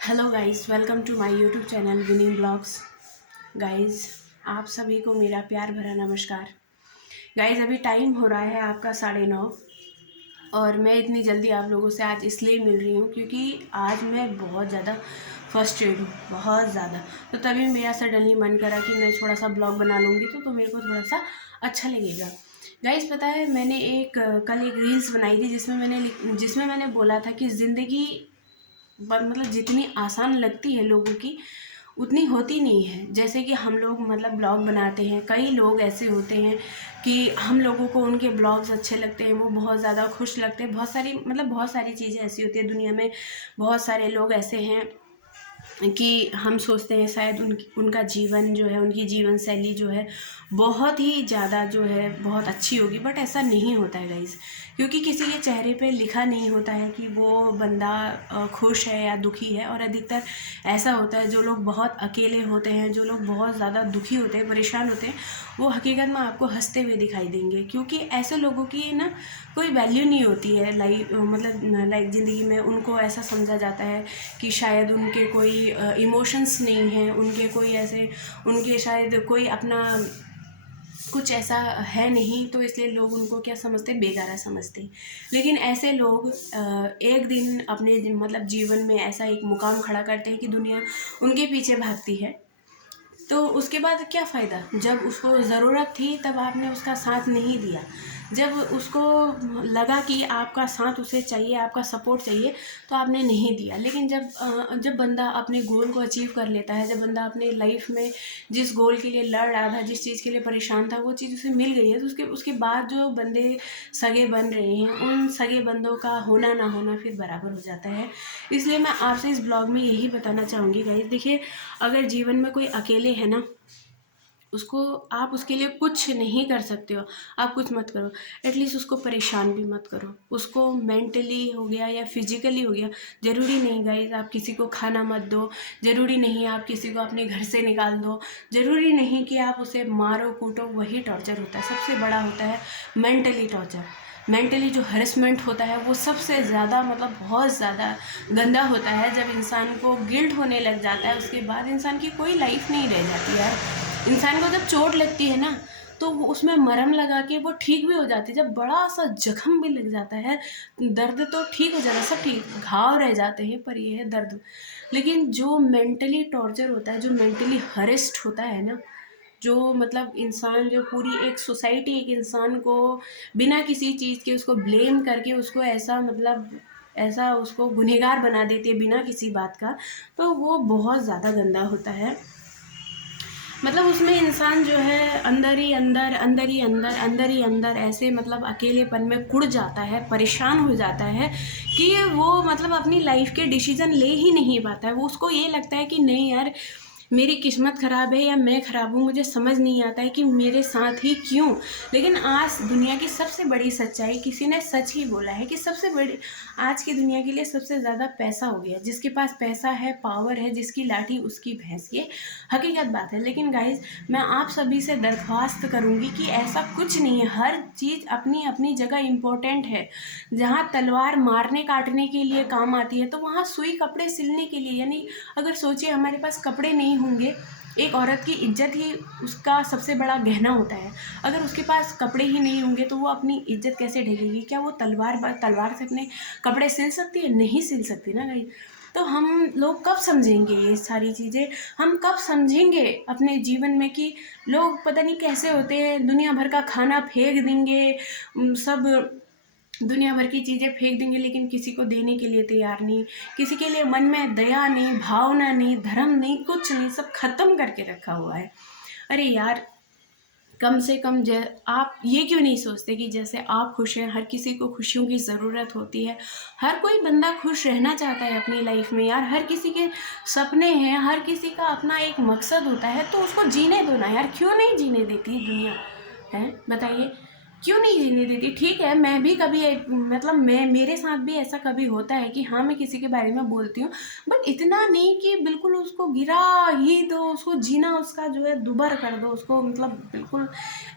Hello guys, welcome to my YouTube channel winning blogs. Guys, आप सभी को मेरा प्यार भरा नमस्कार। गाइस, अभी टाइम हो रहा है आपका 9:30 और मैं इतनी जल्दी आप लोगों से आज इसलिए मिल रही हूँ क्योंकि आज मैं बहुत ज़्यादा फ्रस्ट्रेट हूँ, बहुत ज़्यादा। तो तभी मेरा सडनली मन करा कि मैं थोड़ा सा ब्लॉग बना लूँगी तो मेरे को थोड़ा सा अच्छा लगेगा। गाइस, पता है मैंने कल एक रील्स बनाई थी जिसमें मैंने बोला था कि ज़िंदगी मतलब जितनी आसान लगती है लोगों की उतनी होती नहीं है। जैसे कि हम लोग मतलब ब्लॉग बनाते हैं, कई लोग ऐसे होते हैं कि हम लोगों को उनके ब्लॉग्स अच्छे लगते हैं, वो बहुत ज़्यादा खुश लगते हैं। बहुत सारी चीज़ें ऐसी होती है दुनिया में। बहुत सारे लोग ऐसे हैं कि हम सोचते हैं शायद उनका जीवन जो है, उनकी जीवन शैली जो है बहुत ही ज़्यादा जो है बहुत अच्छी होगी, बट ऐसा नहीं होता है गाइस। क्योंकि किसी के चेहरे पे लिखा नहीं होता है कि वो बंदा खुश है या दुखी है। और अधिकतर ऐसा होता है, जो लोग बहुत अकेले होते हैं, जो लोग बहुत ज़्यादा दुखी होते हैं, परेशान होते हैं, वो हकीकत में आपको हंसते हुए दिखाई देंगे। क्योंकि ऐसे लोगों की ना कोई वैल्यू नहीं होती है लाइक ज़िंदगी में। उनको ऐसा समझा जाता है कि शायद उनके कोई इमोशंस नहीं हैं, उनके शायद कोई अपना कुछ ऐसा है नहीं, तो इसलिए लोग उनको क्या समझते हैं, बेगारा समझते हैं। लेकिन ऐसे लोग एक दिन अपने जीवन में ऐसा एक मुकाम खड़ा करते हैं कि दुनिया उनके पीछे भागती है। तो उसके बाद क्या फ़ायदा, जब उसको ज़रूरत थी तब आपने उसका साथ नहीं दिया। जब उसको लगा कि आपका साथ उसे चाहिए, आपका सपोर्ट चाहिए, तो आपने नहीं दिया। लेकिन जब बंदा अपने गोल को अचीव कर लेता है, जब बंदा अपने लाइफ में जिस गोल के लिए लड़ रहा था, जिस चीज़ के लिए परेशान था, वो चीज़ उसे मिल गई है, तो उसके उसके बाद जो बंदे सगे बन रहे हैं, उन सगे बंदों का होना ना होना फिर बराबर हो जाता है। इसलिए मैं आपसे इस ब्लॉग में यही बताना चाहूँगी गाइस। देखिए, अगर जीवन में कोई अकेले है ना, आप उसके लिए कुछ नहीं कर सकते हो, आप कुछ मत करो, एटलीस्ट उसको परेशान भी मत करो। उसको मेंटली हो गया या फिजिकली हो गया, ज़रूरी नहीं गाइस आप किसी को खाना मत दो, ज़रूरी नहीं आप किसी को अपने घर से निकाल दो, ज़रूरी नहीं कि आप उसे मारो कूटो। वही टॉर्चर होता है, सबसे बड़ा होता है मेंटली टॉर्चर। मेंटली जो हरेसमेंट होता है वो सबसे ज़्यादा बहुत ज़्यादा गंदा होता है। जब इंसान को गिल्ट होने लग जाता है, उसके बाद इंसान की कोई लाइफ नहीं रह जाती यार। इंसान को जब चोट लगती है ना, तो वो उसमें मरहम लगा के वो ठीक भी हो जाती है। जब बड़ा सा जख्म भी लग जाता है, दर्द तो ठीक हो जाता है, सब ठीक, घाव रह जाते हैं, पर ये है दर्द। लेकिन जो मेंटली टॉर्चर होता है, जो मेंटली हरेस्ड होता है ना, जो इंसान, जो पूरी एक सोसाइटी एक इंसान को बिना किसी चीज़ के उसको ब्लेम करके उसको ऐसा उसको गुनहगार बना देती है बिना किसी बात का, तो वो बहुत ज़्यादा गंदा होता है। उसमें इंसान जो है अंदर ही अंदर, अंदर ही अंदर, अंदर ही अंदर ऐसे अकेलेपन में कुढ़ जाता है, परेशान हो जाता है कि वो अपनी लाइफ के डिसीजन ले ही नहीं पाता है। वो उसको ये लगता है कि नहीं यार, मेरी किस्मत ख़राब है या मैं ख़राब हूँ, मुझे समझ नहीं आता है कि मेरे साथ ही क्यों। लेकिन आज दुनिया की सबसे बड़ी सच्चाई, किसी ने सच ही बोला है कि सबसे बड़ी आज की दुनिया के लिए सबसे ज़्यादा पैसा हो गया। जिसके पास पैसा है, पावर है, जिसकी लाठी उसकी भैंस, ये हकीकत बात है। लेकिन गाइज, मैं आप सभी से दरख्वास्त करूँगी कि ऐसा कुछ नहीं है। हर चीज़ अपनी अपनी जगह इम्पोर्टेंट है। जहाँ तलवार मारने काटने के लिए काम आती है, तो वहाँ सुई कपड़े सिलने के लिए, यानी अगर सोचिए हमारे पास कपड़े नहीं होंगे, एक औरत की इज्जत ही उसका सबसे बड़ा गहना होता है। अगर उसके पास कपड़े ही नहीं होंगे तो वो अपनी इज्जत कैसे ढकेगी? क्या वो तलवार से अपने कपड़े सिल सकती है? नहीं सिल सकती ना गाइस। तो हम लोग कब समझेंगे ये सारी चीज़ें? हम कब समझेंगे अपने जीवन में कि लोग पता नहीं कैसे होते हैं, दुनिया भर का खाना फेंक देंगे, सब दुनिया भर की चीज़ें फेंक देंगे, लेकिन किसी को देने के लिए तैयार नहीं, किसी के लिए मन में दया नहीं, भावना नहीं, धर्म नहीं, कुछ नहीं, सब खत्म करके रखा हुआ है। अरे यार, कम से कम आप ये क्यों नहीं सोचते कि जैसे आप खुश हैं, हर किसी को खुशियों की ज़रूरत होती है। हर कोई बंदा खुश रहना चाहता है अपनी लाइफ में यार। हर किसी के सपने हैं, हर किसी का अपना एक मकसद होता है, तो उसको जीने दो ना यार। क्यों नहीं जीने देती दुनिया, है बताइए, क्यों नहीं जीने देती? ठीक है, मैं भी कभी मैं मेरे साथ भी ऐसा कभी होता है कि हाँ, मैं किसी के बारे में बोलती हूँ, बट इतना नहीं कि बिल्कुल उसको गिरा ही दो, उसको जीना उसका जो है दुभर कर दो, उसको बिल्कुल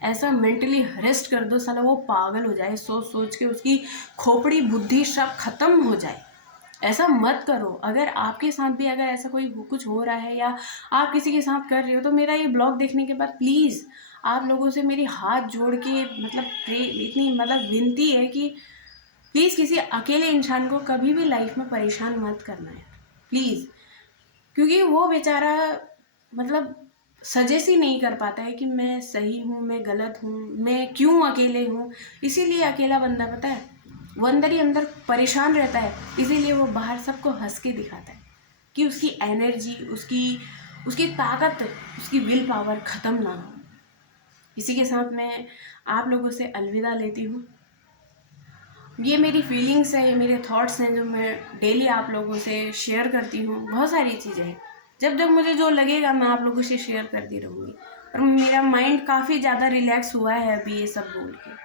ऐसा मेंटली हरेस्ट कर दो, साला वो पागल हो जाए, सोच सोच के उसकी खोपड़ी बुद्धि सब खत्म हो जाए। ऐसा मत करो। अगर आपके साथ भी अगर ऐसा कोई कुछ हो रहा है या आप किसी के साथ कर रहे हो, तो मेरा ये ब्लॉग देखने के बाद प्लीज़ आप लोगों से मेरी हाथ जोड़ के मतलब इतनी मतलब विनती है कि प्लीज़ किसी अकेले इंसान को कभी भी लाइफ में परेशान मत करना है, प्लीज़। क्योंकि वो बेचारा मतलब सजेस्ट ही नहीं कर पाता है कि मैं सही हूँ, मैं गलत हूँ, मैं क्यों अकेले हूँ। इसीलिए अकेला बंदा, पता है, वो अंदर ही अंदर परेशान रहता है। इसीलिए वो बाहर सबको हंस के दिखाता है कि उसकी एनर्जी, उसकी उसकी ताकत, उसकी विल पावर ख़त्म ना हो। इसी के साथ मैं आप लोगों से अलविदा लेती हूँ। ये मेरी फीलिंग्स है, ये मेरे थॉट्स हैं जो मैं डेली आप लोगों से शेयर करती हूँ। बहुत सारी चीज़ें हैं, जब जब मुझे जो लगेगा मैं आप लोगों से शेयर करती रहूँगी। और मेरा माइंड काफ़ी ज़्यादा रिलैक्स हुआ है अभी ये सब बोल के।